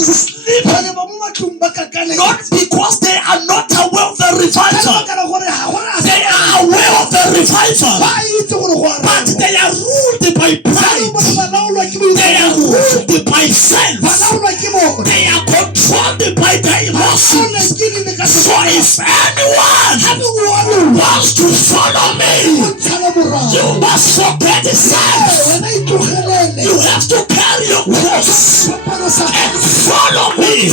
sleep, not because they are not aware of the revival. They are aware of the revival, but they are ruled by pride. They are ruled by self. They are controlled by their emotions. So if anyone wants to follow me, you must forget self. You have to carry your cross and follow me.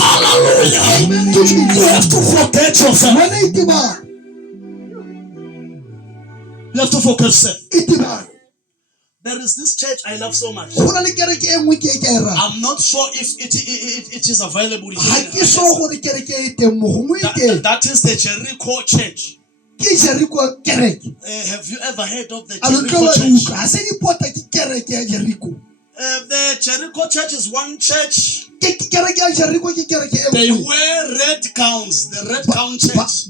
Hallelujah. You have to forget yourself. You have to focus yourself. There is this church I love so much. I'm not sure if it is available here. That is the Jericho Church. Have you ever heard of the Jericho Church? The Jericho Church is one church. They wear red gowns. The red gown church.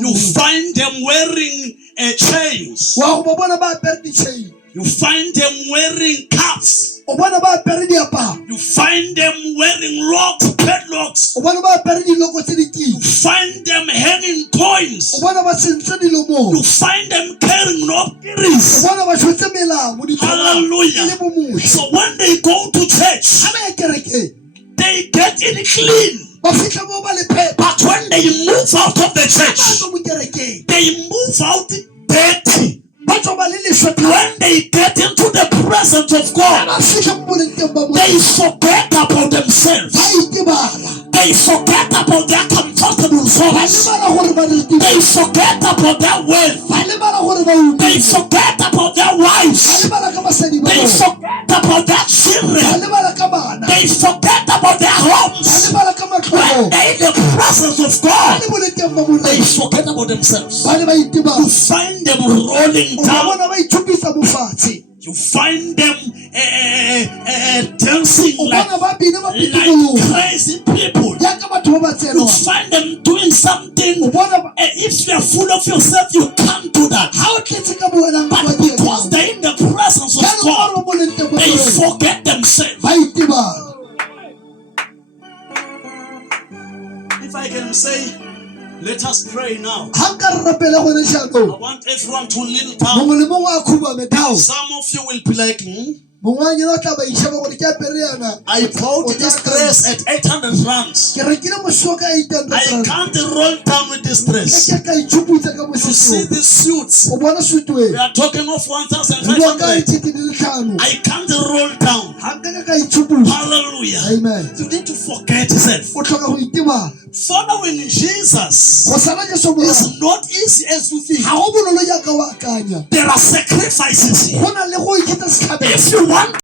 You find them wearing chains. You find them wearing cuffs. You find them wearing locks, padlocks. You find them hanging coins. You find them carrying lotteries. Hallelujah. So when they go to church, they get in clean. But when they move out of the church, they move out dirty. When they get into the presence of God, they forget about themselves. They forget about their comfortable souls. They forget about their wealth. They forget about their wives. They forget about their children. They forget about their homes. When they in the presence of God, they forget about themselves. You find them rolling down. You find them dancing like crazy people. You find them doing something. If you are full of yourself, you can't do that. But because they're in the presence of God, they forget themselves. If I can say, let us pray now. I want everyone to kneel down. Some of you will be like, I bought this dress at 800 rands. I can't roll down with this dress. You see these suits? We are talking of 1,500. I can't roll down. Hallelujah. Amen. You need to forget yourself. Following Jesus is not easy as you think. There are sacrifices here. If you want